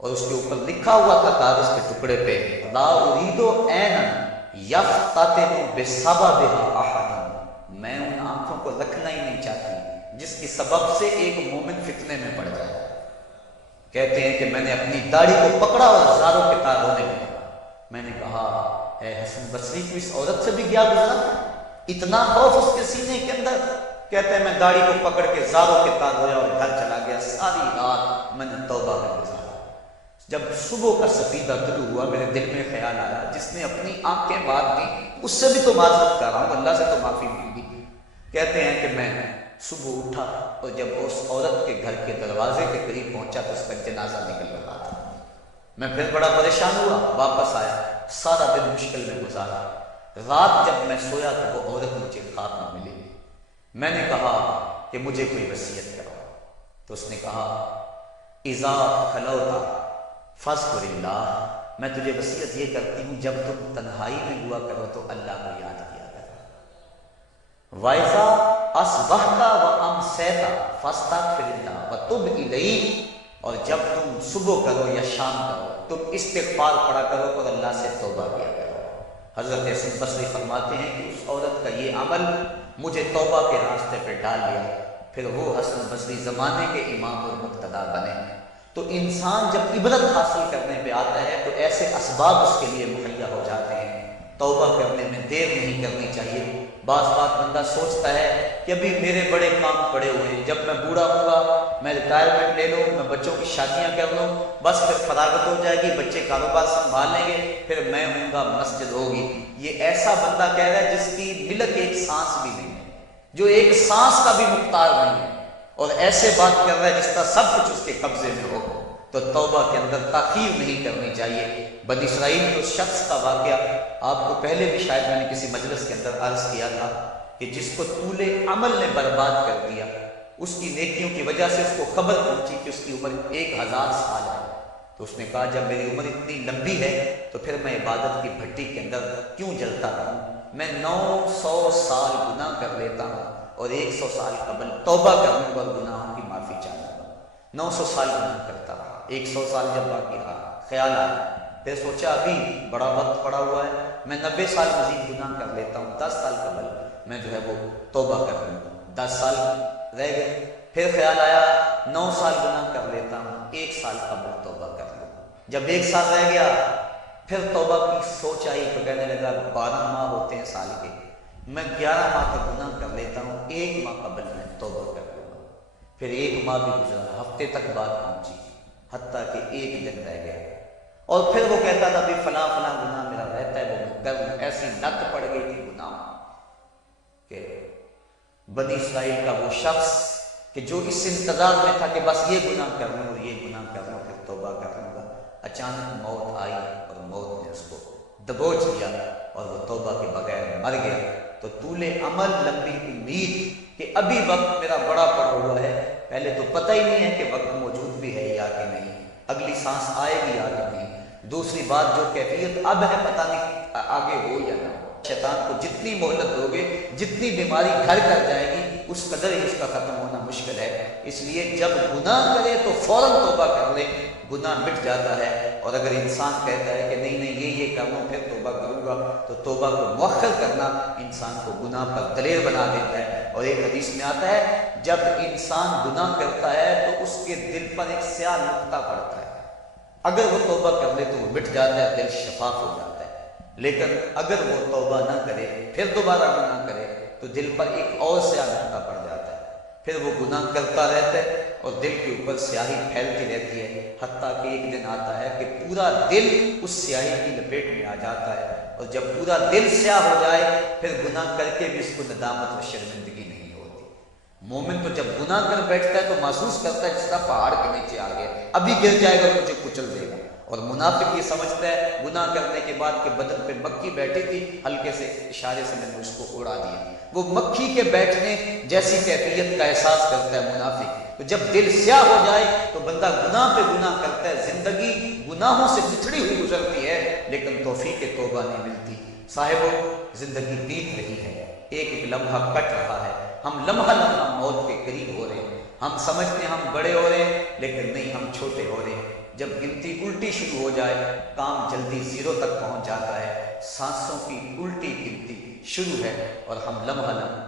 اور اس کے اوپر لکھا ہوا تھا کاغذ کے ٹکڑے پہ لا ارید عینا یفتتن بسببها احدا، میں ان آنکھوں کو رکھنا ہی نہیں چاہتی جس کی سبب سے ایک مومن فتنے میں پڑ جائے۔ کہتے ہیں کہ میں نے اپنی داڑھی کو پکڑا اور زاروں کے تار رونے لگا۔ میں نے کہا اے حسن بصری کو اس عورت سے بھی کیا گزرا، اتنا خوف اس کے سینے کے اندر؟ کہتے ہیں میں داڑھی کو پکڑ کے زاروں کے تار رویا اور گھر چلا گیا۔ ساری رات میں نے توبہ میں گزارا۔ جب صبح کا سفیدہ طلوع ہوا میرے دل میں خیال آیا جس نے اپنی آنکھیں باندھ دی اس سے بھی تو معذرت کر رہا ہوں، اللہ سے تو معافی مانگی۔ کہتے ہیں کہ میں صبح اٹھا اور جب اس عورت کے گھر کے دروازے کے قریب پہنچا تو اس کا جنازہ نکل رہا تھا۔ میں پھر بڑا پریشان ہوا، واپس آیا، سارا دن مشکل میں گزارا۔ رات جب میں سویا تو وہ عورت مجھے خواب میں ملی۔ میں نے کہا کہ مجھے کوئی وصیت کرو، تو اس نے کہا اذا خلوت فاذکر اللہ، میں تجھے وصیت یہ کرتی ہوں جب تم تنہائی میں ہوا کرو تو اللہ کو یاد کیا کرو۔ وَإِذَا أَصْبَحْتَ وَأَمْسَيْتَ فَاسْتَغْفِرِ اللَّهَ وَتُبْ إِلَيْهِ، اور جب تم صبح کرو یا شام کرو تم استغفار پڑھا کرو اور اللہ سے توبہ کیا کرو۔ حضرت حسن بصری فرماتے ہیں کہ اس عورت کا یہ عمل مجھے توبہ کے راستے پہ ڈال لیا، پھر وہ حسن بصری زمانے کے امام اور مقتدا بنے۔ تو انسان جب عبرت حاصل کرنے پہ آتا ہے تو ایسے اسباب اس کے لیے مہیا ہو جاتے ہیں۔ توبہ کرنے میں دیر نہیں کرنی چاہیے۔ بعض بات بندہ سوچتا ہے کہ ابھی میرے بڑے کام پڑے ہوئے ہیں، جب میں بوڑھا ہوں گا میں ریٹائرمنٹ لے لوں، میں بچوں کی شادیاں کر لوں، بس پھر فراغت ہو جائے گی، بچے کاروبار سنبھال لیں گے، پھر میں ہوں گا، مسجد ہوگی۔ یہ ایسا بندہ کہہ رہا ہے جس کی ملک ایک سانس بھی نہیں ہے، جو ایک سانس کا بھی مختار نہیں ہے، اور ایسے بات کر رہا ہے جس کا سب کچھ اس کے قبضے میں ہو۔ تو توبہ کے اندر تاخیر نہیں کرنی چاہیے۔ بنی اسرائیل کے اس شخص کا واقعہ آپ کو پہلے بھی شاید میں نے کسی مجلس کے اندر عرض کیا تھا کہ جس کو طول عمل نے برباد کر دیا، اس کی نیکیوں کی وجہ سے اس کو خبر پہنچی کہ اس کی عمر 1000 سال ہے، تو اس نے کہا جب میری عمر اتنی لمبی ہے تو پھر میں عبادت کی بھٹی کے اندر کیوں جلتا رہوں، میں 900 سال گناہ کر لیتا ہوں اور 100 سال قبل توبہ کرنے پر گناہوں کی معافی چاہتا ہوں۔ 900 سال گناہ کرتا رہا، 100 سال جب باقی رہا، خیال آیا، پھر سوچا ابھی بڑا وقت پڑا ہوا ہے، میں 90 سال مزید گناہ کر لیتا ہوں، 10 سال قبل میں جو ہے وہ توبہ کر لوں گا۔ 10 سال رہ گئے، پھر خیال آیا 9 سال گناہ کر لیتا ہوں، 1 سال قبل توبہ کر لوں گا۔ جب 1 سال رہ گیا پھر توبہ کی سوچ آئی تو کہنے لگا 12 ماہ ہوتے ہیں سال کے، میں 11 ماہ کا گناہ کر لیتا ہوں، 1 ماہ قبل میں توبہ کر لوں گا۔ پھر 1 ماہ بھی گزرا، ہفتے تک بات پہنچی، حتیٰ کہ 1 دن رہ گیا، اور پھر وہ کہتا تھا بھی فلاں فلاں گناہ میرا رہتا ہے، وہ میں کر لوں۔ ایسی لت پڑ گئی تھی گناہ کہ بنی اسرائیل کا وہ شخص کہ جو اس انتظار میں تھا کہ بس یہ گناہ کر لوں اور یہ گناہ کر لوں پھر توبہ کر لوں گا، اچانک موت آئی اور موت نے اس کو دبوچ لیا اور وہ توبہ کے بغیر مر گیا۔ تو طول عمل، لمبی امید کہ ابھی وقت میرا بڑا پڑا ہوا ہے، پہلے تو پتہ ہی نہیں ہے کہ وقت موجود بھی ہے یا کہ نہیں، اگلی سانس آئے گی یا کہ نہیں، دوسری بات جو کیفیت اب ہے پتہ نہیں آگے ہو یا نہ ہو۔ شیطان کو جتنی مہلت دو گے، جتنی بیماری گھر کر جائے گی، اس قدر ہی اس کا ختم ہونا مشکل ہے۔ اس لیے جب گناہ کرے تو فوراً توبہ کر لے، گناہ مٹ جاتا ہے۔ اور اگر انسان کہتا ہے کہ نہیں نہیں یہ کر لوں پھر توبہ کروں گا، تو توبہ کو مؤخر کرنا انسان کو گناہ پر دلیر بنا دیتا ہے۔ اور ایک حدیث میں آتا ہے جب انسان گناہ کرتا ہے تو اس کے دل پر ایک سیاہ نقطہ پڑتا ہے، اگر وہ توبہ کر لے تو وہ مٹ جاتا ہے، دل شفاف ہو جاتا ہے۔ لیکن اگر وہ توبہ نہ کرے پھر دوبارہ گناہ کرے تو دل پر ایک اور سیاہ نقطہ پڑ جاتا ہے، پھر وہ گناہ کرتا رہتا ہے اور دل کے اوپر سیاہی پھیلتی رہتی ہے، حتیٰ کہ ایک دن آتا ہے کہ پورا دل اس سیاہی کی لپیٹ میں آ جاتا ہے، اور جب پورا دل سیاہ ہو جائے پھر گناہ کر کے بھی اس کو ندامت و شرمندگی نہیں ہوتی۔ مومن تو جب گناہ کر بیٹھتا ہے تو محسوس کرتا ہے جس طرح پہاڑ کے نیچے آ گیا، ابھی گر جائے گا مجھے کچل دے گا۔ اور منافق یہ سمجھتا ہے گناہ کرنے کے بعد کہ بدن پہ مکھی بیٹھی تھی، ہلکے سے اشارے سے میں نے اس کو اڑا دیا، وہ مکھی کے بیٹھنے جیسی کیفیت کا احساس کرتا ہے منافق۔ تو جب دل سیاہ ہو جائے تو بندہ گناہ پہ گناہ کرتا ہے، زندگی گناہوں سے بچھڑی ہوئی گزرتی ہے لیکن توفیق توبہ نہیں ملتی۔ صاحبو، زندگی بیت رہی ہے، ایک ایک لمحہ کٹ رہا ہے، ہم لمحہ لمحہ موت کے قریب ہو رہے ہیں، ہم سمجھتے ہیں ہم بڑے ہو رہے ہیں لیکن نہیں، ہم چھوٹے ہو رہے ہیں۔ جب گنتی الٹی شروع ہو جائے کام جلدی 0 تک پہنچ جاتا ہے، سانسوں کی الٹی گنتی شروع ہے اور ہم لمحہ لمحہ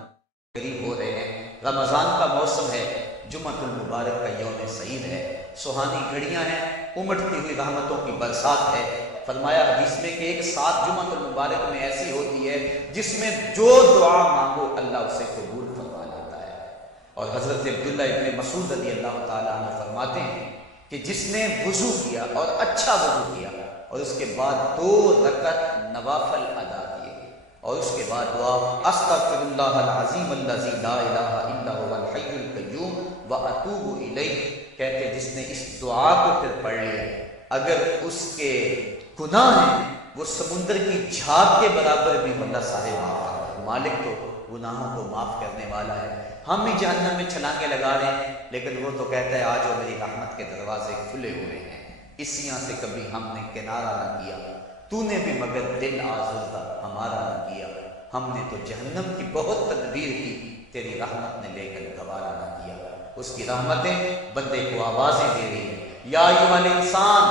قریب ہو رہے ہیں۔ رمضان کا موسم ہے، جمعۃ المبارک کا یوم سعید ہے، سہانی گھڑیاں ہیں، امٹتی ہوئی رحمتوں کی برسات ہے۔ فرمایا حدیث میں کہ ایک ساتھ جمعۃ المبارک میں ایسی ہوتی ہے جس میں جو دعا مانگو اللہ اسے قبول فرما لیتا ہے۔ اور حضرت عبداللہ ابن مسعود رضی اللہ تعالیٰ عنہ فرماتے ہیں کہ جس نے وضو کیا اور اچھا وضو کیا اور اس کے بعد 2 رکعت نوافل ادا کیے اور اس کے بعد دعا استغفر اللہ العظیم الذی لا الہ الا هو الحی القیوم واتوب الیہ، کہتے جس نے اس دعا کو پھر پڑھ لیا، اگر اس کے گناہ ہیں وہ سمندر کی جھاگ کے برابر بھی اللہ سارے معاف کرتا ہے۔ مالک تو گناہوں کو معاف کرنے والا ہے، ہم ہی جہنم میں چھلانگیں لگا رہے ہیں لیکن وہ تو کہتا ہے آج میری رحمت کے دروازے کھلے ہوئے ہیں، اسیاں سے کبھی ہم نے کنارہ نہ کیا، تو نے بھی مگر دل آزردہ ہمارا نہ کیا، ہم نے تو جہنم کی بہت تدبیر کی، تیری رحمت نے لے کر گوارا نہ کیا۔ اس کی رحمتیں بندے کو آوازیں دے رہی ہیں، یا ایھا الانسان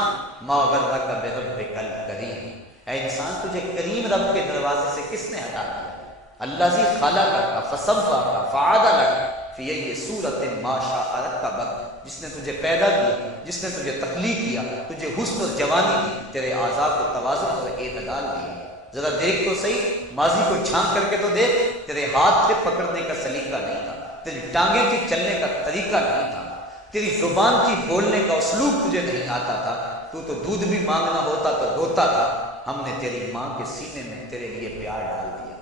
ما غرک بربک الکریم، اے انسان تجھے کریم رب کے دروازے سے کس نے ہٹا دیا؟ الذی خلقک فسواک فعدلک فی ای صورت ما شاء رکبک، جس نے تجھے پیدا کیا، جس نے تجھے تخلیق کیا، تجھے حسن اور جوانی دی، تیرے اعضاء کو توازن اور اعتدال دیا۔ ذرا دیکھ تو صحیح، ماضی کو جھانک کر کے تو دیکھ، تیرے ہاتھ سے پکڑنے کا سلیقہ نہیں تھا، تیری ٹانگیں تھی چلنے کا طریقہ نہیں تھا، تیری زبان کی بولنے کا اسلوب تجھے نہیں آتا تھا، تو دودھ بھی مانگنا ہوتا تو روتا تھا۔ ہم نے تیری ماں کے سینے میں تیرے لیے پیار ڈال دیا،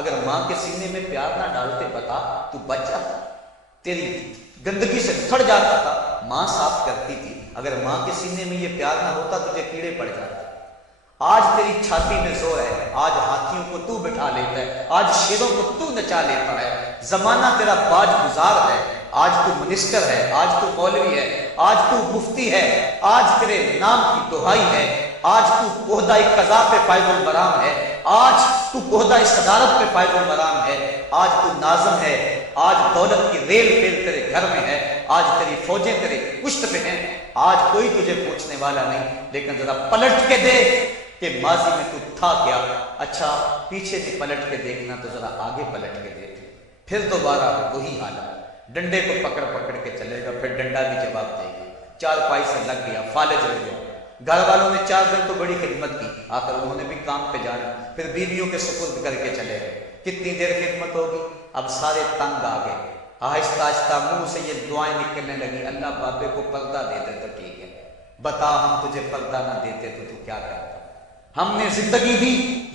اگر ماں کے سینے میں پیار نہ ڈالتے بتا تو بچہ تیری گندگی سے پھٹ جاتا تھا، ماں صاف کرتی تھی، اگر ماں کے سینے میں یہ پیار نہ ہوتا تجھے کیڑے پڑ جاتے۔ آج تیری چھاتی میں زور ہے، آج ہاتھیوں کو تو بٹھا لیتا ہے، آج شیروں کو تو نچا لیتا ہے، زمانہ تیرا باج گزار ہے، آج تو منسٹر ہے، آج تو مولوی ہے، آج تو مفتی ہے، آج تیرے نام کی دہائی ہے، آج تو عہدہ قضا پہ فائز المرام ہے، آج تو عہدہ صدارت پہ فائز المرام ہے، آج تو ناظم ہے، آج دولت کی ریل پھیل تیرے گھر میں ہے، آج تیری فوجیں تیرے پشت پہ ہیں، آج کوئی تجھے پوچھنے والا نہیں، لیکن ذرا پلٹ کے دیکھ کہ ماضی میں تو تھا کیا۔ اچھا پیچھے بھی پلٹ کے دیکھنا تو ذرا آگے پلٹ کے دیکھ، پھر دوبارہ وہی حالت، ڈنڈے کو پکڑ پکڑ کے چلے گا، پھر ڈنڈا بھی جواب دے گا، چارپائی سے لگ گیا، فالج ہو گیا، گھر والوں نے 4 دن تو بڑی خدمت کی، آخر انہوں نے بھی کام پہ جانا، پھر بیویوں کے سپرد کر کے چلے گئے، کتنی دیر خدمت ہوگی، اب سارے تنگ آ گئے، آہستہ آہستہ منہ سے یہ دعائیں نکلنے لگی، اللہ بابے کو پردہ دے دے تو ٹھیک ہے، بتا ہم تجھے پردہ نہ دیتے تو کیا کرتا، ہم نے زندگی دی،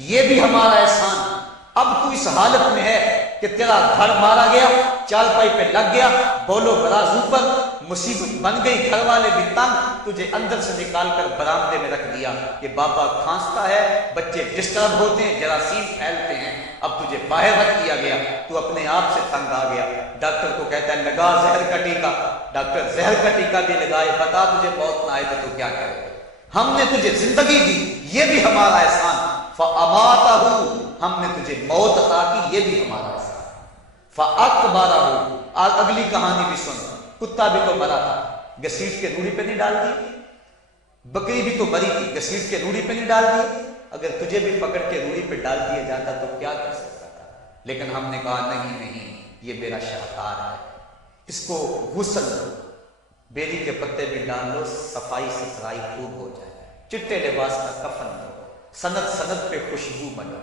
یہ بھی ہمارا احسان، اب تو اس حالت میں ہے کہ تیرا گھر مارا گیا، چارپائی پہ لگ گیا، بولو برازو پر مصیبت بن گئی، گھر والے بھی تنگ، تجھے اندر سے نکال کر برآمدے میں رکھ دیا کہ بابا کھانستا ہے، بچے ڈسٹرب ہوتے ہیں، جراثیم پھیلتے ہیں، اب تجھے باہر رکھ دیا گیا، تو اپنے آپ سے تنگ آ گیا، ڈاکٹر کو کہتا ہے لگا زہر کا ٹیکہ، ڈاکٹر زہر کا ٹیکہ بھی لگائے، بتا تجھے موت نہ آئے تو کیا کرے، ہم نے تجھے زندگی دی، یہ بھی ہمارا احسان، فَأَمَاتَهُ ہم نے تجھے موت عطا کی، یہ بھی ہمارا احسان، فَأَقْبَرَهُ آج اگلی کہانی بھی سن، کتا بھی تو مرا تھا، گھسیٹ کے روڑی پہ نہیں ڈال دی، بکری بھی تو مری تھی، گھسیٹ کے روڑی پہ نہیں ڈال دی، اگر تجھے بھی پکڑ کے روڑی پہ ڈال دیا جاتا تو کیا کر سکتا تھا، لیکن ہم نے کہا نہیں، یہ میرا شاہکار ہے، اس کو غسل دو، بیری کے پتے بھی ڈال لو، صفائی ستھرائی خوب ہو جائے، چٹے لباس کا کفن دو، سند پہ خوشبو بنو،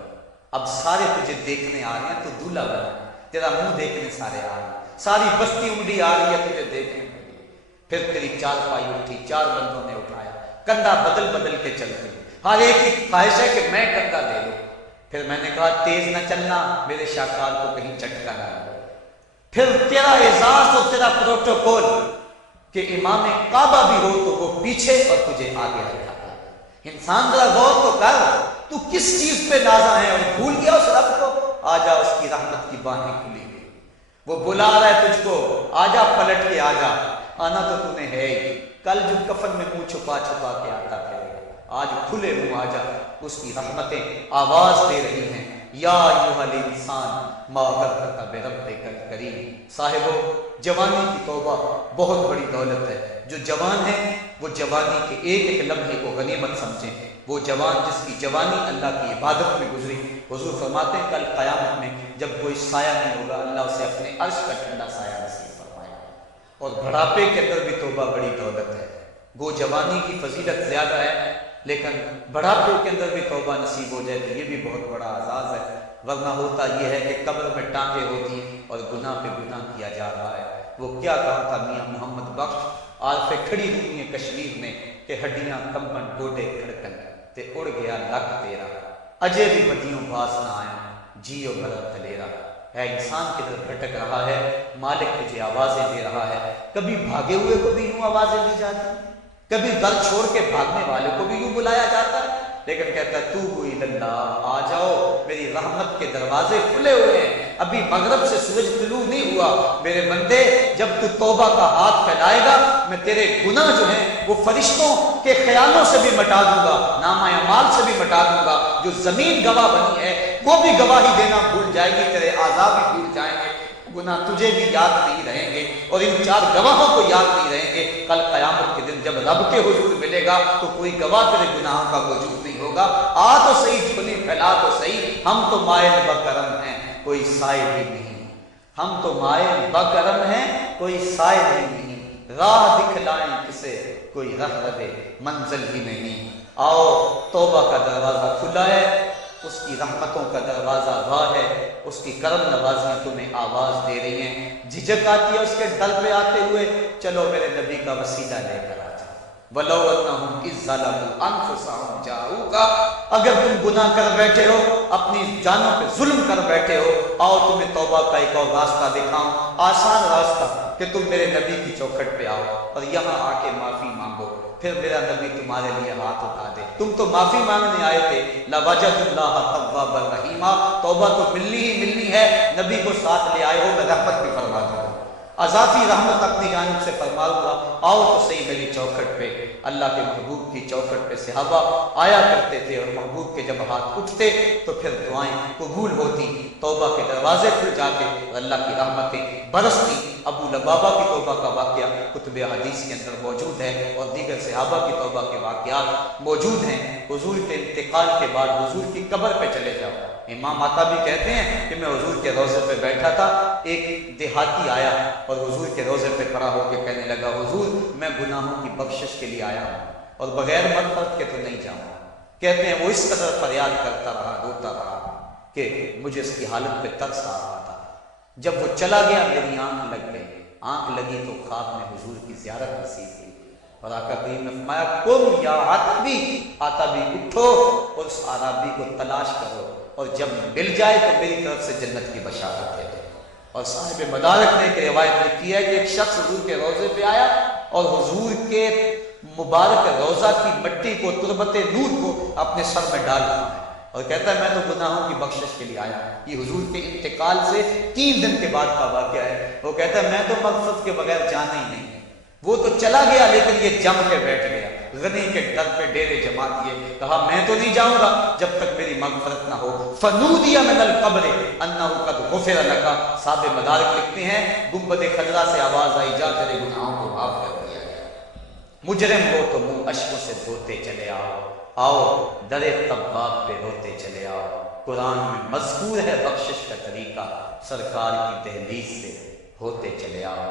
اب سارے تجھے دیکھنے آ رہے ہیں تو دولہا بنا، تیرا منہ دیکھنے سارے آ رہے ہیں، ساری بستی انڈی آ رہی ہے تجھے دیکھنے، پھر تیری چارپائی اٹھی، 4 بندوں نے اٹھایا، کندھا بدل بدل کے چلتے، ہر ایک کی خواہش ہے کہ میں کندھا لے لوں، پھر میں نے کہا تیز نہ چلنا، میرے شاہکار کو کہیں جھٹکا نہ لگے، پھر تیرا اعزاز اور تیرا پروٹوکول کہ امام کعبہ بھی ہو تو وہ پیچھے اور تجھے آگے رکھا گیا، انسان ذرا غور تو کر، تو کس چیز پہ نازا ہے اور بھول گیا اس رب کو، آجا اس کی رحمت کی باہیں کھلی ہوئی، وہ بلا رہا ہے تجھ کو، آجا پلٹ کے آجا، آنا تو تو نے ہے ہی، کل جو کفن میں منہ چھپا چھپا کے آتا پھرے گا، آج کھلے منہ آجا، اس کی رحمتیں آواز دے رہی ہیں، یا ایھا الانسان ما غرک بربک الکریم، صاحبو جوانی کی توبہ بہت بڑی دولت ہے، جو جوان ہے وہ جوانی کے ایک ایک لمحے کو غنیمت سمجھیں، وہ جوان جس کی جوانی اللہ کی عبادت میں گزری، حضور فرماتے ہیں کل قیامت میں جب کوئی سایہ نہیں ہوگا، اللہ اسے اپنے عرش کا ٹھنڈا سایہ نصیب فرمائے گا، اور بڑھاپے کے اندر بھی توبہ بڑی دولت ہے، گو جوانی کی فضیلت زیادہ ہے لیکن بڑھاپے کے اندر بھی توبہ نصیب ہو جائے تو یہ بھی بہت بڑا اعزاز ہے، ورنہ ہوتا یہ ہے کہ قبر میں ٹانگیں ہوتی ہیں اور گناہ پہ گناہ کیا جا رہا ہے، وہ کیا کہا تھا میاں محمد بخش عارف کھڑی ہوئی ہیں کشمیر میں کہ ہڈیاں کمبن گوڈے کھڑکن تے اڑ گیا لک تیرا، اجے بھی بدیوں باز نہ آیا، جیو مرد دلیرا، ہے انسان کدھر بھٹک رہا ہے، مالک تجھے آوازیں دے رہا ہے، کبھی بھاگے ہوئے کو بھی یوں آوازیں دی جاتی، کبھی در چھوڑ کے بھاگنے والے کو بھی یوں بلایا جاتا ہے، لیکن کہتا ہے توبوا الی اللہ، آ جاؤ میری رحمت کے دروازے کھلے ہوئے ہیں، ابھی مغرب سے سورج طلوع نہیں ہوا، میرے بندے جب تو توبہ کا ہاتھ پھیلائے گا میں تیرے گناہ جو ہیں وہ فرشتوں کے خیالوں سے بھی مٹا دوں گا، نامہ اعمال سے بھی مٹا دوں گا، جو زمین گواہ بنی ہے وہ بھی گواہی دینا بھول جائے گی، تیرے اعضاء بھی بھول جائیں گے، گناہ تجھے بھی یاد نہیں رہیں گے اور ان 4 گواہوں کو یاد نہیں رہیں گے، کل قیامت کے دن جب رب کے حضور ملے گا تو کوئی گواہ تیرے گناہوں کا موجود نہیں ہوگا، آ تو صحیح جھولی پھیلا تو صحیح، ہم تو مائل بکرم ہیں کوئی سائے بھی نہیں، ہم تو مائل بکرم ہیں کوئی سائے بھی نہیں، راہ دکھلائیں کسے کوئی رہبر منزل ہی نہیں، آؤ توبہ کا دروازہ کھلا ہے، اس کی رحمتوں کا دروازہ واہ ہے، اس کی کرم نوازیاں تمہیں آواز دے رہی ہیں، جھجک آتی ہے اس کے ڈر پہ آتے ہوئے، چلو میرے نبی کا وسیلہ لے کر آ جاؤ، وَلَوْ أَنَّهُمْ إِذْ ظَلَمُوا أَنفُسَهُمْ جَاءُوكَ، اگر تم گناہ کر بیٹھے ہو، اپنی جانوں پہ ظلم کر بیٹھے ہو، آؤ تمہیں توبہ کا ایک اور راستہ دکھاؤں، آسان راستہ کہ تم میرے نبی کی چوکھٹ پہ آؤ اور یہاں آ کے معافی مانگو، پھر میرا نبی تمہارے لیے ہاتھ اٹھا دے. تم تو معافی مانگنے آئے تھے. لَوَجَدُوا اللَّهَ تَوَّابًا رَحِيمًا. توبہ تو ملنی ہی ملنی ہے. نبی کو ساتھ لے آئے ہو, میں رحمت بھی فرما دوں گا. اضافی رحمت اپنی جانب سے فرماؤں گا. آؤ تو صحیح میری چوکھٹ پہ. اللہ کے محبوب کی چوکھٹ پہ صحابہ آیا کرتے تھے, اور محبوب کے جب ہاتھ اٹھتے تو پھر دعائیں قبول ہوتی, توبہ کے دروازے کھل جاتے اور اللہ کی رحمتیں برستی. ابو لبابہ کی توبہ کا واقعہ کتب حدیث کے اندر موجود ہے, اور دیگر صحابہ کی توبہ کے واقعات موجود ہیں. حضور کے انتقال کے بعد حضور کی قبر پہ چلے جاؤ. امام عطا بھی کہتے ہیں کہ میں حضور کے روضے پہ بیٹھا تھا, ایک دیہاتی آیا اور حضور کے روضے پہ کھڑا ہو کے کہنے لگا, حضور میں گناہوں کی بخشش کے لیے آیا ہوں اور بغیر مغفرت کے تو نہیں جاؤں. کہتے ہیں وہ اس قدر فریاد کرتا رہا, روتا رہا کہ مجھے اس کی حالت پہ ترس آ رہا تھا. جب وہ چلا گیا میری آنکھ لگ گئی. آنکھ لگی تو خواب میں حضور کی زیارت نصیب ہوئی, اور آقا کریم نے فرمایا قم یا عتبی, عتبی اٹھو اور اس عرابی کو تلاش کرو, اور جب مل جائے تو میری طرف سے جنت کی بشارت دے دو. اور صاحب مدارک نے ایک روایت لکھی ہے کہ ایک شخص حضور کے روضے پہ آیا اور حضور کے مبارک روضہ کی مٹی کو, تربت نور کو اپنے سر میں ڈال رہا ہے, اور کہتا ہے میں تو گناہوں کی بخشش کے لیے آیا. یہ حضور کے انتقال سے 3 دن کے بعد کا واقعہ ہے. وہ کہتا ہے میں تو مغفرت کے بغیر جانا ہی نہیں. وہ تو چلا گیا لیکن یہ جم کے بیٹھ گیا, غنی کے ڈر پہ ڈیرے جما دیے, کہا میں تو نہیں جاؤں گا جب تک میری مغفرت نہ ہو. فنودی من القبر انہ قد غفر لک. صاحب مدارک لکھتے ہیں گنبد خضرا سے آواز آئی, جا تیرے گناہوں کو معاف کر دیا گیا. مجرم ہو تو منہ اشکوں سے دھوتے چلے آؤ, آؤ در طباب پہ روتے چلے آؤ. قرآن میں مذکور ہے بخشش کا طریقہ, سرکار کی دہلیز سے ہوتے چلے آؤ.